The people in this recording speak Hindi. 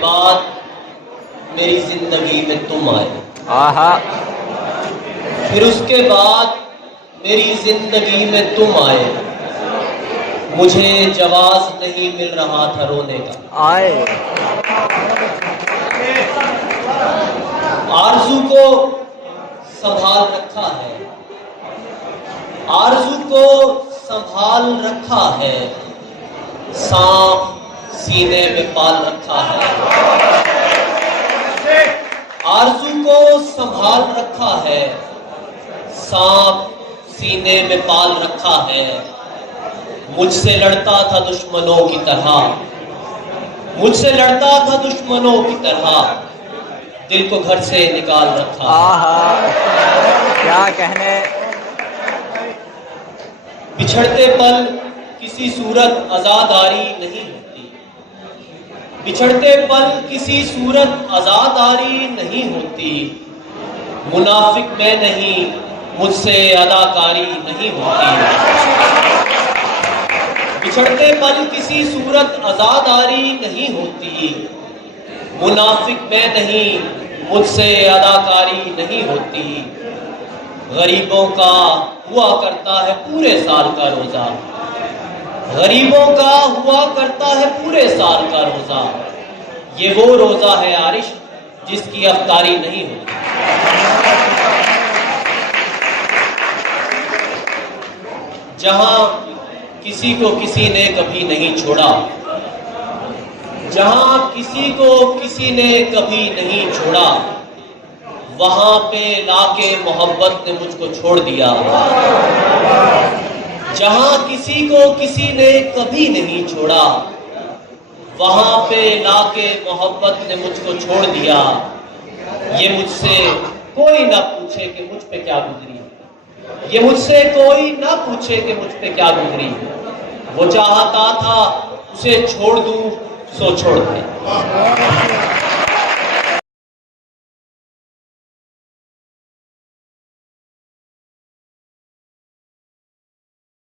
बाद मेरी जिंदगी में तुम आए। आहा। फिर उसके बाद मेरी जिंदगी में तुम आए। मुझे जवाब नहीं मिल रहा था रोने का। आए। आरज़ू को संभाल रखा है, आरज़ू को संभाल रखा है, सांप सीने में पाल रखा है। आरज़ू को संभाल रखा है, सांप सीने में पाल रखा है। मुझसे लड़ता था दुश्मनों की तरह, मुझसे लड़ता था दुश्मनों की तरह, दिल को घर से निकाल रखा। आहा, क्या कहने। बिछड़ते पल किसी सूरत आजादारी नहीं होती, बिछड़ते पल किसी सूरत आजादारी नहीं होती। मुनाफिक मैं नहीं, मुझसे अदाकारी नहीं होती। बिछड़ते पल किसी सूरत आजादारी नहीं होती। मुनाफिक मैं नहीं, मुझसे अदाकारी नहीं होती। गरीबों का हुआ करता है पूरे साल का रोजा, गरीबों का हुआ करता है पूरे साल का रोजा। ये वो रोजा है आरिश जिसकी अफ्तारी नहीं होती। जहां किसी को किसी ने कभी नहीं छोड़ा, जहां किसी को किसी ने कभी नहीं छोड़ा, वहां पे लाके मोहब्बत ने मुझको छोड़ दिया। जहां किसी को किसी ने कभी नहीं छोड़ा, वहां पे लाके मोहब्बत ने मुझको छोड़ दिया। ये मुझसे कोई ना पूछे कि मुझ पे क्या गुजरी, ये मुझसे कोई ना पूछे कि मुझ पे क्या गुजरी। वो चाहता था उसे छोड़ दूं, सो छोड़ दे।